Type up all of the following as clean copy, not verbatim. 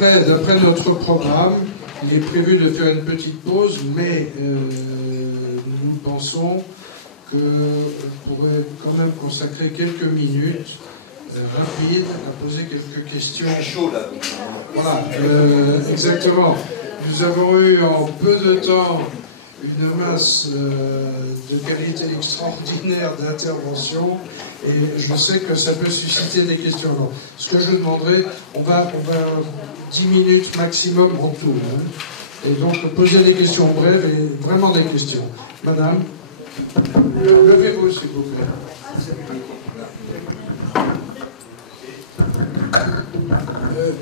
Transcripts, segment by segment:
d'après notre programme, il est prévu de faire une petite pause, mais nous pensons qu'on pourrait quand même consacrer quelques minutes rapides à poser quelques questions. C'est chaud là. Voilà, exactement. Nous avons eu en peu de temps une masse de qualité extraordinaire d'intervention et je sais que ça peut susciter des questions. Alors, ce que je demanderai, on va 10 minutes maximum en tout. Hein. Et donc, poser des questions brèves et vraiment des questions. Madame, levez-vous s'il vous plaît.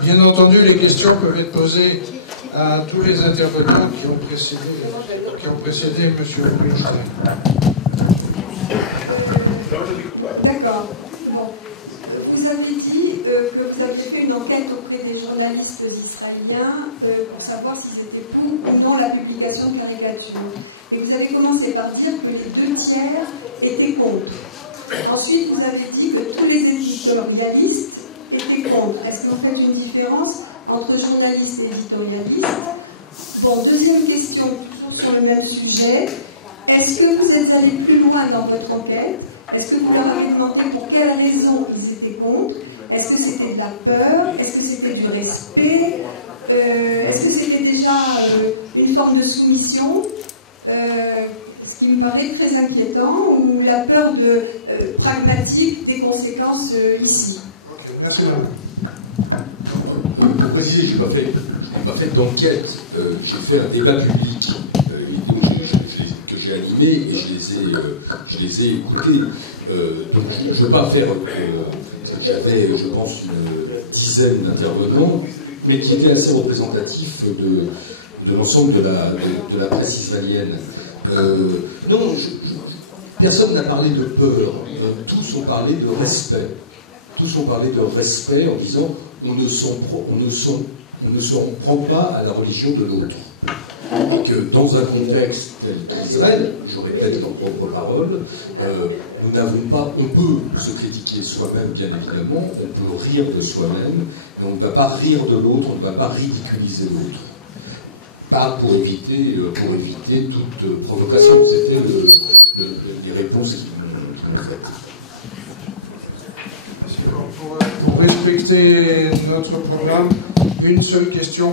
Bien entendu, les questions peuvent être posées à tous les intervenants qui ont précédé M. Rubinstein. D'accord. Bon. Vous avez dit que vous avez fait une enquête auprès des journalistes israéliens pour savoir s'ils étaient pour ou non la publication de caricatures. Et vous avez commencé par dire que les 2 tiers étaient contre. Ensuite, vous avez dit que tous les éditorialistes étaient contre. Est-ce que vous faites une différence entre journalistes et éditorialistes? Bon, deuxième question, toujours sur le même sujet. Est-ce que vous êtes allé plus loin dans votre enquête? Est-ce que vous leur avez demandé pour quelles raisons ils étaient contre? Est-ce que c'était de la peur? Est-ce que c'était du respect? Est-ce que c'était déjà une forme de soumission? Ce qui me paraît très inquiétant, ou la peur pragmatique des conséquences ici. Merci. Pour préciser, je n'ai pas fait d'enquête, j'ai fait un débat public que j'ai animé et je les ai écoutés. Donc je ne veux pas faire. J'avais, je pense, une dizaine d'intervenants, mais qui étaient assez représentatifs de l'ensemble de la presse israélienne. Non, personne n'a parlé de peur, tous ont parlé de respect. Tous ont parlé de respect en disant on ne s'en prend pas à la religion de l'autre. Et que dans un contexte tel qu'Israël, je répète leurs propres paroles, nous n'avons pas, on peut se critiquer soi-même bien évidemment, on peut rire de soi-même, mais on ne va pas rire de l'autre, on ne va pas ridiculiser l'autre. Pas pour éviter toute provocation. C'était les réponses qui m'ont faites. Pour respecter notre programme, une seule question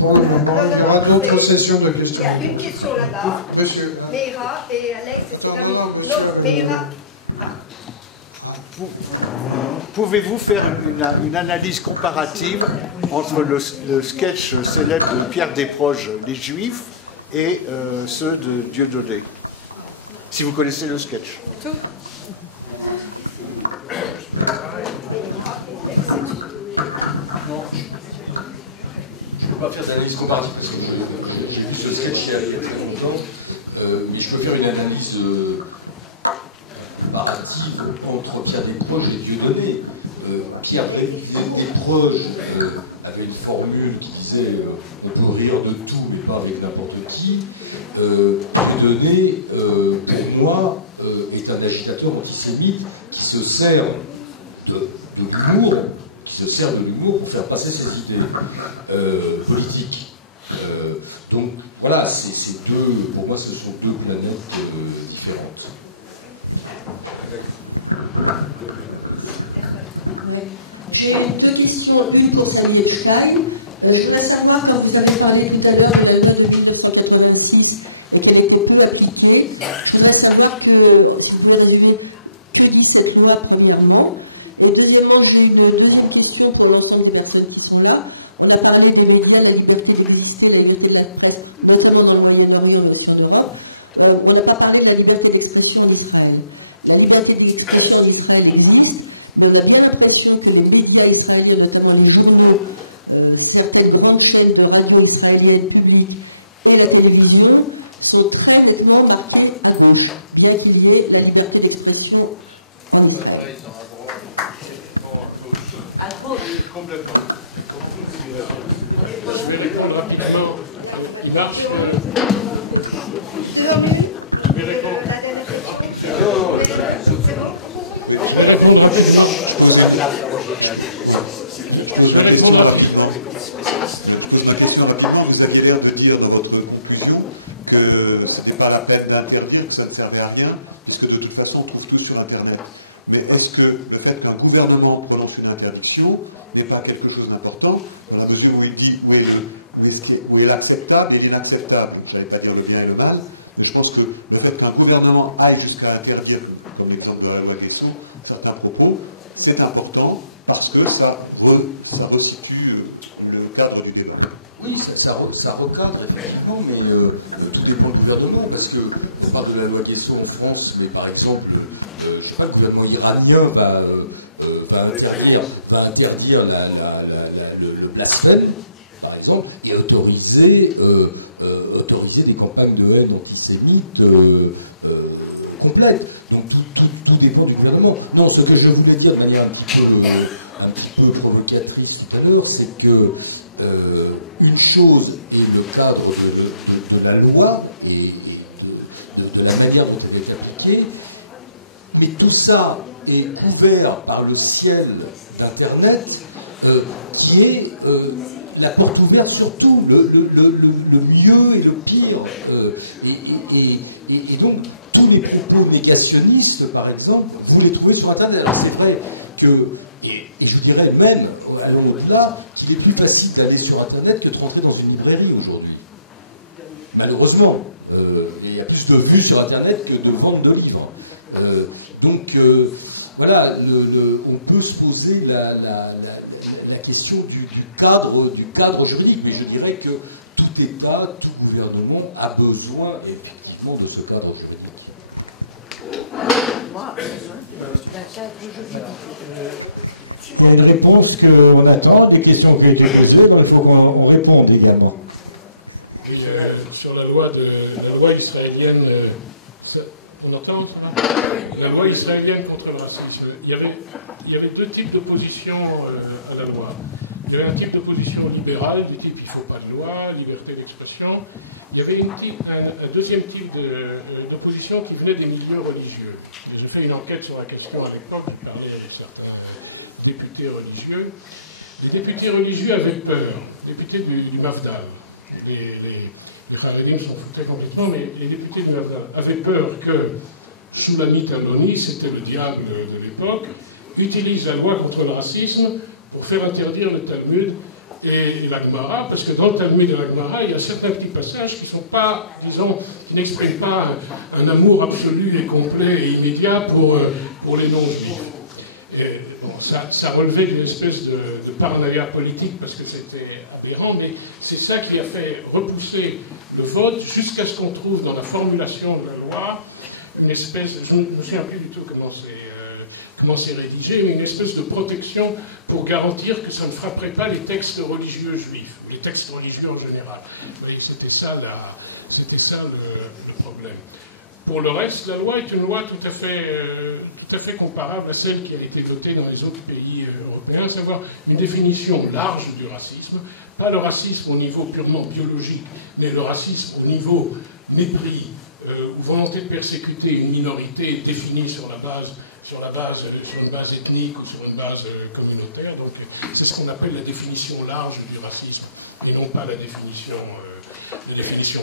pour le moment. Il y aura d'autres sessions de questions. Il y a une question là-bas. Monsieur. Meira et Alex, etc. Non, Meira. Pouvez-vous faire une analyse comparative entre le sketch célèbre de Pierre Desproges, Les Juifs, et ceux de Dieudonné, si vous connaissez le sketch? Non, je ne peux pas faire d'analyse comparative parce que j'ai vu ce sketch il y a très longtemps, mais je peux faire une analyse comparative entre Pierre Desproges et Dieudonné. Pierre Desproges avait une formule qui disait on peut rire de tout mais pas avec n'importe qui. Dieudonné, pour moi, est un agitateur antisémite qui se sert de l'humour pour faire passer ses idées politiques. Donc voilà, pour moi ce sont 2 planètes différentes. J'ai 2 questions, une pour Samy Epstein. Je voudrais savoir, quand vous avez parlé tout à l'heure de la loi de 1986 et qu'elle était peu appliquée, je voudrais savoir si vous pouvez résumer que dit cette loi premièrement. Et deuxièmement, j'ai une deuxième question pour l'ensemble des personnes qui sont là. On a parlé des médias, de la liberté d'exister, la liberté de la presse, notamment dans le Moyen-Orient et aussi en Europe. On n'a pas parlé de la liberté d'expression en Israël. La liberté d'expression en Israël existe, mais on a bien l'impression que les médias israéliens, notamment les journaux, certaines grandes chaînes de radio israéliennes publiques et la télévision, sont très nettement marqués à gauche, bien qu'il y ait la liberté d'expression en Israël. À gauche. Complètement. Je vais répondre rapidement. Il marche. Je vais répondre. Je vais répondre rapidement. question rapidement. Vous aviez l'air de dire dans votre conclusion que ce n'était pas la peine d'interdire, que ça ne servait à rien, puisque de toute façon on trouve tout sur Internet. Mais est-ce que le fait qu'un gouvernement prononce une interdiction n'est pas quelque chose d'important, dans la mesure où il dit où est l'acceptable et l'inacceptable? Je n'allais pas dire le bien et le mal, mais je pense que le fait qu'un gouvernement aille jusqu'à interdire, comme l'exemple de la loi Guessot, certains propos, c'est important parce que ça resitue le cadre du débat. Oui, ça recadre effectivement, mais tout dépend du gouvernement, parce que on parle de la loi Guessot en France, mais par exemple, je sais pas, le gouvernement iranien va interdire le blasphème, par exemple, et autoriser des campagnes de haine antisémite complètes. Donc tout dépend du gouvernement. Non, ce que je voulais dire de manière un petit peu provocatrice tout à l'heure, c'est que une chose est le cadre de la loi et de la manière dont elle est appliquée, mais tout ça est couvert par le ciel d'Internet, qui est la porte ouverte sur tout, le mieux et le pire. Et donc, tous les propos négationnistes, par exemple, vous les trouvez sur Internet. Alors, c'est vrai que, et je vous dirais même, allons au-delà, qu'il est plus facile d'aller sur Internet que de rentrer dans une librairie aujourd'hui. Malheureusement. Il y a plus de vues sur Internet que de ventes de livres. Voilà, on peut se poser la question du cadre juridique, mais je dirais que tout État, tout gouvernement a besoin effectivement de ce cadre juridique. Il y a une réponse qu'on attend, des questions qui ont été posées, donc il faut qu'on réponde également. Sur la loi israélienne, on entend la loi israélienne contre le racisme. Il y avait deux types d'opposition à la loi. Il y avait un type d'opposition libérale, du type il ne faut pas de loi, liberté d'expression. Il y avait un deuxième type d'opposition qui venait des milieux religieux. J'ai fait une enquête sur la question à l'époque, j'ai parlé avec certains députés religieux. Les députés religieux avaient peur, députés du Mafdal. Les Haredim s'en foutaient complètement, mais les députés du Mafdal avaient peur que Shulamit Aloni, c'était le diable de l'époque, utilise la loi contre le racisme pour faire interdire le Talmud et la Gemara, parce que dans le Talmud et la Gemara, il y a certains petits passages qui sont pas, disons, qui n'expriment pas un amour absolu et complet et immédiat pour les non-juifs. Bon, ça relevait d'une espèce de paranoïa politique parce que c'était aberrant, mais c'est ça qui a fait repousser le vote jusqu'à ce qu'on trouve dans la formulation de la loi une espèce, je ne me souviens plus du tout comment c'est rédigé, mais une espèce de protection pour garantir que ça ne frapperait pas les textes religieux juifs, ou les textes religieux en général. Vous voyez, c'était ça le problème. Pour le reste, la loi est une loi tout à fait comparable à celle qui a été votée dans les autres pays européens, à savoir une définition large du racisme, pas le racisme au niveau purement biologique, mais le racisme au niveau mépris ou volonté de persécuter une minorité définie sur une base ethnique ou sur une base communautaire. Donc c'est ce qu'on appelle la définition large du racisme et non pas la définition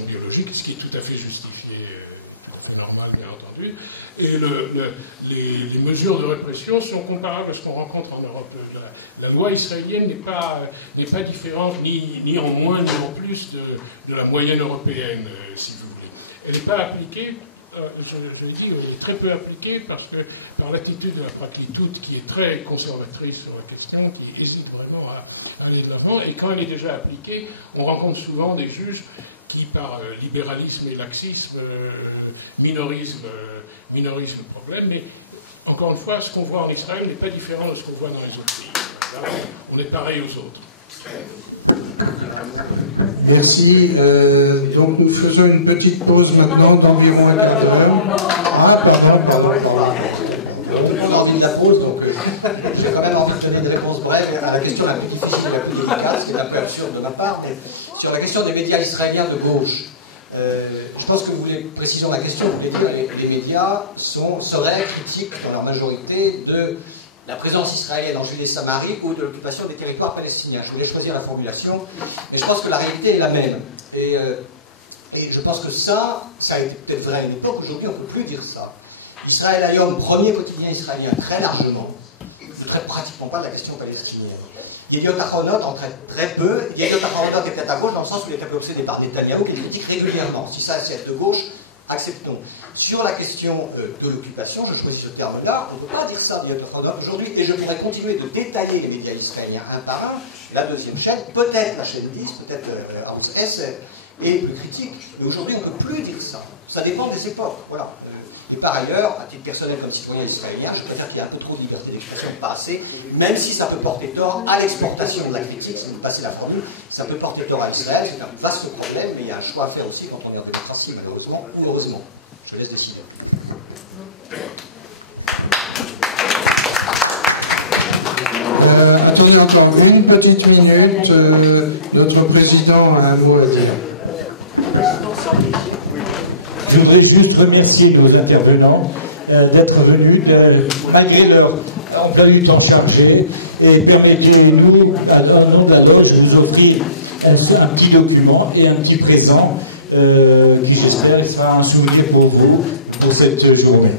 biologique, ce qui est tout à fait justifié, normal bien entendu. Et les mesures de répression sont comparables à ce qu'on rencontre en Europe. La loi israélienne n'est pas différente ni en moins ni en plus de la moyenne européenne, si vous voulez. Elle n'est pas appliquée, je l'ai dit, elle est très peu appliquée parce que par l'attitude de la Praklitout qui est très conservatrice sur la question, qui hésite vraiment à aller de l'avant, et quand elle est déjà appliquée, on rencontre souvent des juges qui, par libéralisme et laxisme, minorisent le problème. Mais, encore une fois, ce qu'on voit en Israël n'est pas différent de ce qu'on voit dans les autres pays. Là, on est pareil aux autres. Merci. Donc nous faisons une petite pause maintenant d'environ un quart d'heure. Ah, pardon. Tout le monde a envie de la pause, donc j'ai quand même envie de donner une réponse brève à la question la plus difficile et la plus délicate, ce qui est un peu absurde de ma part, mais sur la question des médias israéliens de gauche. Je pense que vous voulez, précisons la question, vous voulez dire les médias seraient critiques dans leur majorité de la présence israélienne en Judée-Samarie ou de l'occupation des territoires palestiniens. Je voulais choisir la formulation, mais je pense que la réalité est la même. Et je pense que ça a été peut-être vrai à une époque, aujourd'hui on ne peut plus dire ça. Israël Hayom, premier quotidien israélien, très largement, ne traite pratiquement pas de la question palestinienne. Yediot Ahronot en traite très peu. Yediot Ahronot est peut-être à gauche dans le sens où il est un peu obsédé par Netanyahou, qu'il critique régulièrement. Si ça, c'est être de gauche, acceptons. Sur la question de l'occupation, je choisis ce terme-là, on ne peut pas dire ça d'Yediot Ahronot aujourd'hui, et je pourrais continuer de détailler les médias israéliens un par un. La deuxième chaîne, peut-être la chaîne 10, peut-être Arutz 10, est plus critique, mais aujourd'hui on ne peut plus dire ça. Ça dépend des époques, voilà. Et par ailleurs, à titre personnel comme citoyen israélien, je préfère qu'il y ait un peu trop de liberté d'expression, pas assez, même si ça peut porter tort à l'exportation de la critique, si vous passez la formule, ça peut porter tort à Israël, c'est un vaste problème, mais il y a un choix à faire aussi quand on est en démocratie, malheureusement ou heureusement. Je laisse décider. Attendez encore une petite minute, notre président a un mot à dire. Je voudrais juste remercier nos intervenants d'être venus, malgré leur emploi du temps chargé, et permettez-nous, au nom de la loge, de vous offrir un petit document et un petit présent qui, j'espère, sera un souvenir pour vous pour cette journée.